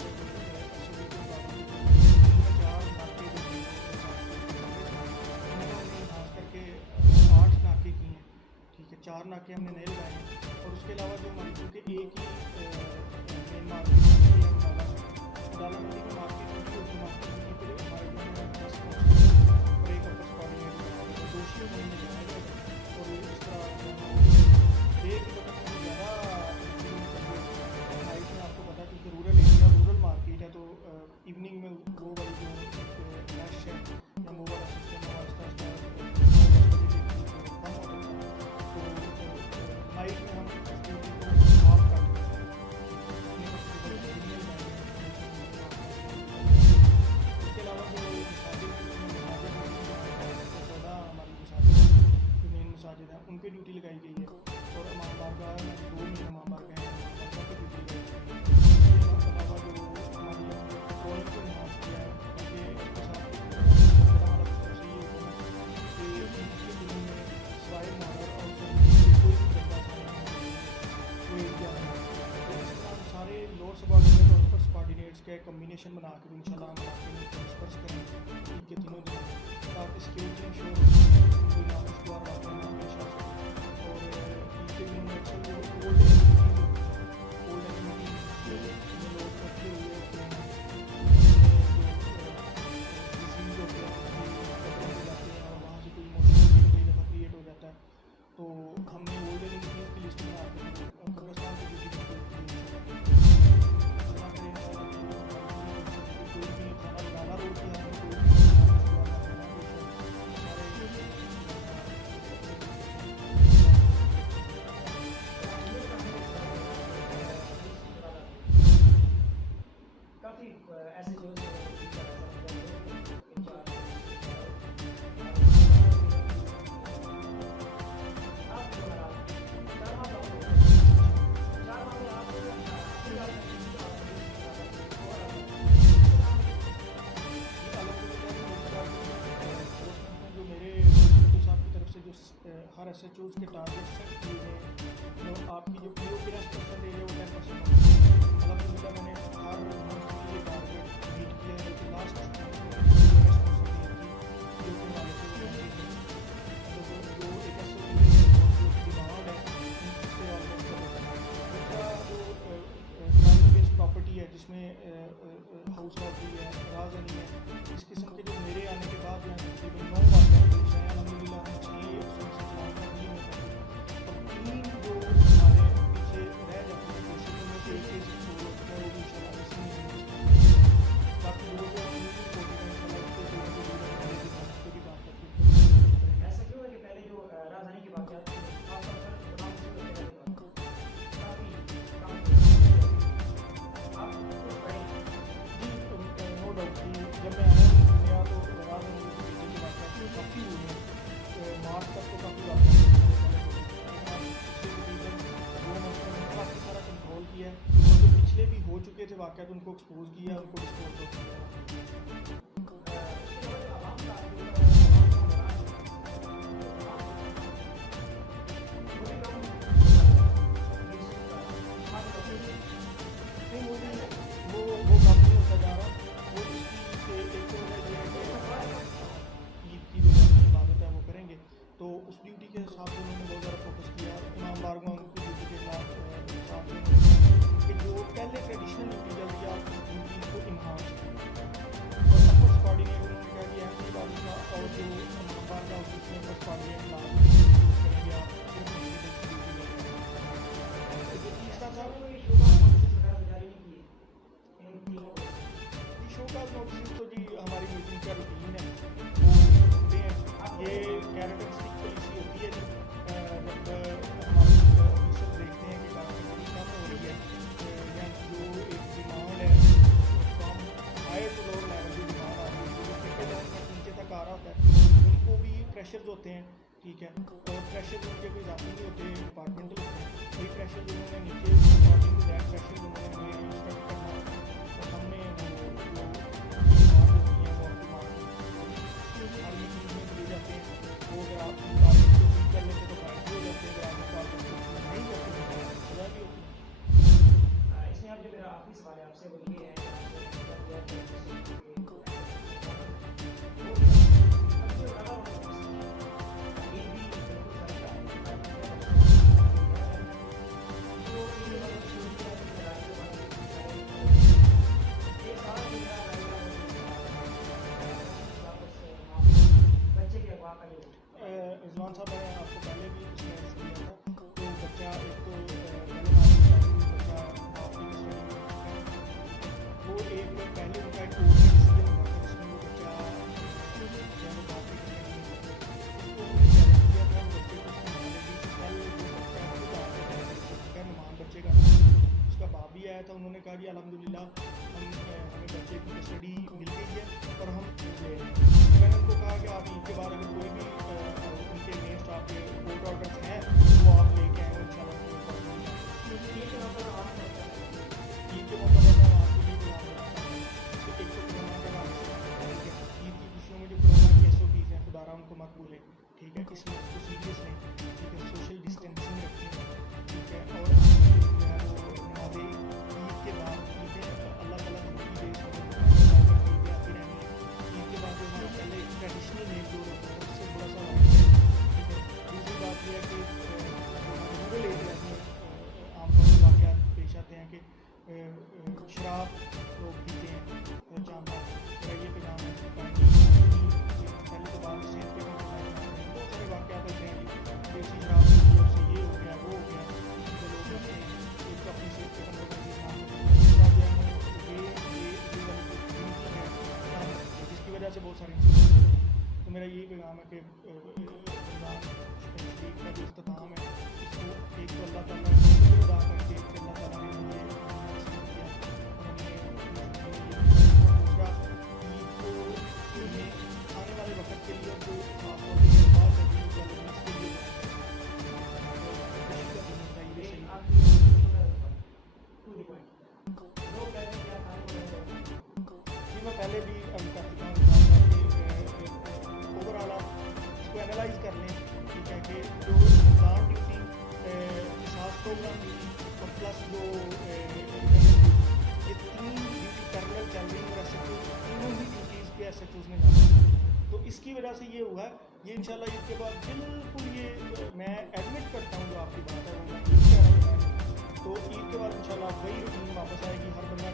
SOB के मुताबिक इनमें 4 नाके जो थे इनमें हमने खास करके 8 नाके किए हैं, ठीक है। 4 नाके हमने नए लगाए हैं और उसके अलावा जो हमारी क्योंकि एक ही मेन मार्केट है अदाला मंडी की मार्केट होती है, उसी मार्केट के लिए हमारे जो है 10 कांस्टेबल और एक अपर कोऑर्डिनेटर दोषियों को हमने बनाया गया और इस तरह डे के वक्त में ज़्यादा नाइट में आपको पता है क्योंकि रूरल एरिया रूरल मार्केट है तो इवनिंग में वो वाली जो रश है या वो वाला सिस्टम है आहिस्ता आहिस्ता कम होता है। तो नाइट में हम ड्यूटी को हाफ कर देते हैं। इसके अलावा जो मसाजिद ज़्यादा हमारी मसाजिद जो मेन मसाजिद हैं उन पर ड्यूटी लगाई गई है और इमाम बारगाह में 2 मेन इमाम बारगाह हैं उन पर ड्यूटी लगाई गई है। इसके अलावा जो हमारी कॉलेज को इन्हांस किया है क्योंकि इसके साथ हमारा सही होता है कि इसके दिनों में सवाए मुहर्रम और कोई भी बंदा कोई एरिया है तो इस तरह हम सारे लोअर सबऑर्डिनेट और अपर सबऑर्डिनेट्स का कम्बिनेशन बना कर इंशाल्लाह हम इलाके में ट्रांसफर्स करेंगे ईद के दिनों ताकि सिक्योरिटी इंश्योर हो कोई नाखुशगवार वाक़या ना पेश आ सके। और ईद के दिनों में अक्सर जो ओल्ड एनिमिटी जो लोग रखे हुए होते हैं डिजीज होते हैं कपड़े जाते हैं और वहाँ से कोई इमोशनल कई दफ़ा क्रिएट हो जाता है तो हमने ओल्ड एनिमिटीज़ की लिस्ट बना के कब्रिस्तान की ड्यूटी कोई भी खाना बनाना रोक दिया है कोई काफ़ी ऐसे जो हर SHOs के टारगेट सेट किए गए जो आपकी जो PO परसेंटेज है वो 10% अलहमदिल्ला मैंने हर मंथ के लिए टारगेट मीट किया है लेकिन लास्ट जो एक SOP डिमांड है उससे ऑलमोस्ट प्रॉपर्टी है जिसमें हाउस रॉबरी है राजधानी है इस किस्म के जो मेरे आने के बाद जो है तकरीबन 9 वाक़या पेश हैं अलहमदिल्ला हम 6 जो हमारे पीछे रह जाते हैं कोशिशों में से एक सूरत है वो भी इंशाल्लाह बाकी लोग भी बात करते हैं। ऐसा क्यों है कि पहले जो राजधानी की बात आती नो डाउट जब मैं आया तो राजधानी की बात काफ़ी हुई है मार्च तक तो काफ़ी बात काफ़ी सारा कंट्रोल किया है और जो पिछले भी हो चुके थे वाक़या तो उनको एक्सपोज किया उनको डिस्पोज किया। वो काम नहीं होता जा रहा वो इसकी एक ईद की जो इबादत है वो करेंगे तो उस ड्यूटी के हिसाब से उन्होंने बहुत ज़्यादा फोकस किया इमाम बारगाह उनकी ड्यूटी के हिसाब से कि जो पहले ट्रेडिशनल ड्यूटी चलती है आप उस ड्यूटी को इन्हांस करें और अपर सबऑर्डिनेट उन्होंने कहा कि एमपी बाजी का और जो इमाम बारगाह होती है उसमें अपर सबऑर्डिनेट यूज़ करेंगे आप जो तीसरा था शोकाज नोटिस तो जी हमारी मीटिंग का रूटीन है वो होते हैं ये कैरेक्टरिस्टिक पॉलिसी होती है जब हमारे ऑफिसर देखते हैं कि कार्रवाई कम हो रही है या जो एक डिमांड है कम हाई टू लोअर लेवल की डिमांड आ रही है जो ट्रिकल डाउन तक नीचे तक आ रहा होता है उनको भी प्रेशर्स होते हैं ठीक है और प्रेशर उनके कोई ज़्यादा नहीं होते डिपार्टमेंटल होते हैं वही प्रेशर उन्होंने नीचे अकॉर्डिंग टू दैट प्रेशर उन्होंने हमें इंस्ट्रक्ट करना और हमने हर मीटिंग में ले जाते हैं वो अगर आप टारगेट को मीट कर लेते तो फायदे हो जाते हैं अगर आप टारगेट नहीं करते तो सजा भी होती है। इसमें आप जो मेरा आखिरी सवाल है आपसे वो ये है उनका एक ऑडियंस जो होगा था जिसमें वो बच्चा ज़्यादा बात नहीं करेंगे उसको हमने चैलेंज किया था हम बच्चे को संभालेंगे कि कल जो बच्चा खुद आके है नुमान बच्चे का उसका बाप भी आया था उन्होंने कहा कि अल्हम्दुलिल्लाह हमें बच्चे की कस्टडी मिल गई है और हम ले रहे हैं। मैंने उनको कहा कि आप ईद के बाद अगर कोई भी उनके अगेंस्ट आपके कोर्ट ऑर्डर्स हैं वो आप लेके आए इंशाल्लाह कोई प्रॉब्लम नहीं। ये तो मतलब आप ईद के मौका पर मैं आपको ये प्रोग्राम देना चाहूँगा कि एक तो कोरोना के बाद ईद की खुशियों में जो कोरोना की SOPs हैं खुदारा उनको मत भूलें, ठीक है, इसमें उसको सीरियस लें, ठीक है, सोशल डिस्टेंसिंग रखें, ठीक है, और जो है वो नमाज़ें ईद के बाद ठीक है अल्लाह ताला की दे ईद आती रहनी है। ईद के बाद जो हमारा पहले ट्रेडिशनल मेल जो होता है उससे थोड़ा सा ठीक है। दूसरी बात ये है कि रूरल एरिया में आमतौर पर वाक़यात पेश आते हैं कि शराब लोग पीते हैं चांदा ये पैगाम है पहले तो बाद में सेहत पे बहुत सारे वाक़यात होते हैं देसी शराब की उससे ये हो गया वो हो गया तो लोग अपने एक तो अपनी सेहत पे कंप्रोमाइज़ ना ये जिसकी वजह से बहुत सारे इंसिडेंट होते हैं। तो मेरा यही पैगाम है कि रमज़ान शरीफ का जो इख्तिताम है इसको एक तो अल्लाह ताला का शुक्र अदा करके कि अल्लाह ताला ने हमें नसीब किया और दूसरा ईद को आने वाले वक्त के लिए जो खास तौर पर बात करती है उसके लिए एक आपकी टू द पॉइंट लोग कहते हैं क्या खाने मैं पहले भी कर चुका हूँ ओवरऑल आप इसको एनालाइज कर लें, ठीक है, कि जो रमज़ान ड्यूटी एहसास प्रोग्राम ड्यूटी और प्लस जो ये तीन ड्यूटी पैरेलल चल रही है तीनों ही ड्यूटीज़ पे SHOs ने जाना है। तो इसकी वजह से ये हुआ ये इंशाल्लाह ईद के बाद बिल्कुल ये मैं एडमिट करता हूँ जो आपकी बात है वो मैं ठीक कह रहा हूँ। तो ईद के बाद इंशाल्लाह वही रूटीन वापस आएगी, हर बंदा